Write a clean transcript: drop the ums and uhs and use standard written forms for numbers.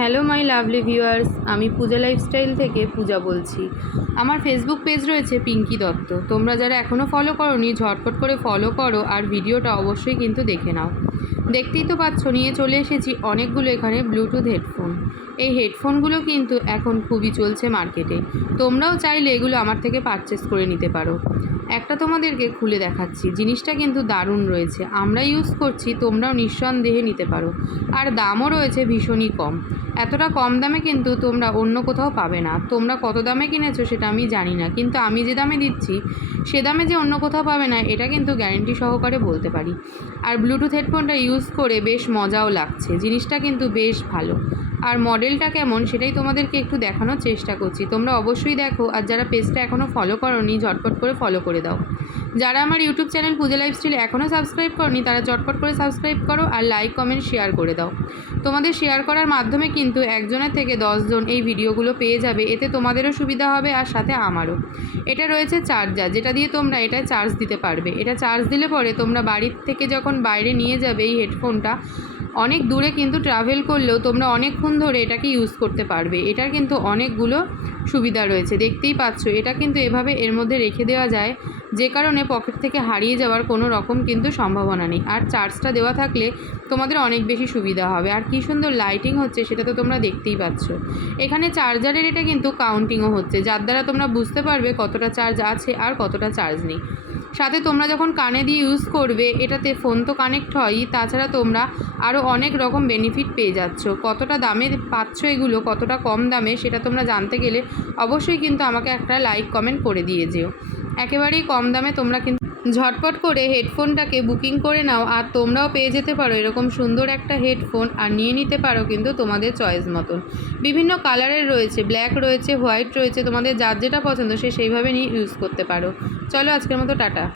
Hello my lovely viewers, আমি পূজা lifestyle থেকে পূজা বলছি। আমার ফেসবুক পেজ রয়েছে পিঙ্কি দত্ত। তোমরা যারা এখনও ফলো করোনি ঝটপট করে ফলো করো আর ভিডিওটা অবশ্যই কিন্তু দেখে নাও। দেখতেই তো পাচ্ছ, নিয়ে চলে এসেছি অনেকগুলো এখানে ব্লুটুথ হেডফোন। এই হেডফোনগুলো কিন্তু এখন খুবই চলছে মার্কেটে। তোমরাও চাইলে এগুলো আমার থেকে পারচেস করে নিতে পারো। একটা তোমাদেরকে খুলে দেখাচ্ছি, জিনিসটা কিন্তু দারুণ রয়েছে। আমরা ইউজ করছি, তোমরাও নিঃসন্দেহে নিতে পারো। আর দামও রয়েছে ভীষণই কম। এতটা কম দামে কিন্তু তোমরা অন্য কোথাও পাবে না। তোমরা কত দামে কিনেছো সেটা আমি জানি না, কিন্তু আমি যে দামে দিচ্ছি সে দামে যে অন্য কোথাও পাবে না এটা কিন্তু গ্যারেন্টি সহকারে বলতে পারি। আর ব্লুটুথ হেডফোনটা ইউজ করে বেশ মজাও লাগছে, জিনিসটা কিন্তু বেশ ভালো। আর মডেলটা কেমন সেটাই তোমাদেরকে একটু দেখানোর চেষ্টা করছি। তোমরা অবশ্যই দেখো, আর যারা পেজটা এখনও ফলো করোনি ঝটপট করে ফলো করে দাও। যারা আমার ইউটিউব চ্যানেল পূজা লাইফস্টাইল এখনও সাবস্ক্রাইব করনি তারা চটপট করে সাবস্ক্রাইব করো আর লাইক কমেন্ট শেয়ার করে দাও। তোমাদের শেয়ার করার মাধ্যমে কিন্তু একজনের থেকে 10 জন এই ভিডিওগুলো পেয়ে যাবে। এতে তোমাদেরও সুবিধা হবে আর সাথে আমারও। এটা রয়েছে চার্জার, যেটা দিয়ে তোমরা এটায় চার্জ দিতে পারবে। এটা চার্জ দিলে পরে তোমরা বাড়ির থেকে যখন বাইরে নিয়ে যাবে এই হেডফোনটা, অনেক দূরে কিন্তু ট্রাভেল করলেও তোমরা অনেকক্ষণ ধরে এটাকে ইউজ করতে পারবে। এটার কিন্তু অনেকগুলো সুবিধা রয়েছে, দেখতেই পাচ্ছ। এটা কিন্তু এভাবে এর মধ্যে রেখে দেওয়া যায়, যে কারণে পকেট থেকে হারিয়ে যাওয়ার কোনো রকম কিন্তু সম্ভাবনা নেই। আর চার্জটা দেওয়া থাকলে তোমাদের অনেক বেশি সুবিধা হবে। আর কী সুন্দর লাইটিং হচ্ছে সেটা তো তোমরা দেখতেই পাচ্ছ। এখানে চার্জারের এটা কিন্তু কাউন্টিংও হচ্ছে, যার দ্বারা তোমরা বুঝতে পারবে কতটা চার্জ আছে আর কতটা চার্জ নেই। সাথে তোমরা যখন কানে দিয়ে ইউজ করবে, এটাতে ফোন তো কানেক্ট হয়ই, তাছাড়া তোমরা আরও অনেক রকম বেনিফিট পেয়ে যাচ্ছ। কতটা দামে পাচ্ছ এগুলো, কতটা কম দামে, সেটা তোমরা জানতে গেলে অবশ্যই কিন্তু আমাকে একটা লাইক কমেন্ট করে দিয়ে যেও। একেবারেই কম দামে তোমরা কিন্তু ঝটপট করে হেডফোনটাকে বুকিং করে নাও, আর তোমরাও পেয়ে যেতে পারো এরকম সুন্দর একটা হেডফোন। আর নিয়ে নিতে পারো কিন্তু তোমাদের চয়েস মতন। বিভিন্ন কালারের রয়েছে, ব্ল্যাক রয়েছে, হোয়াইট রয়েছে, তোমাদের যার যেটা পছন্দ সে সেইভাবে নিয়ে ইউজ করতে পারো। চলো আজকের মতো টাটা।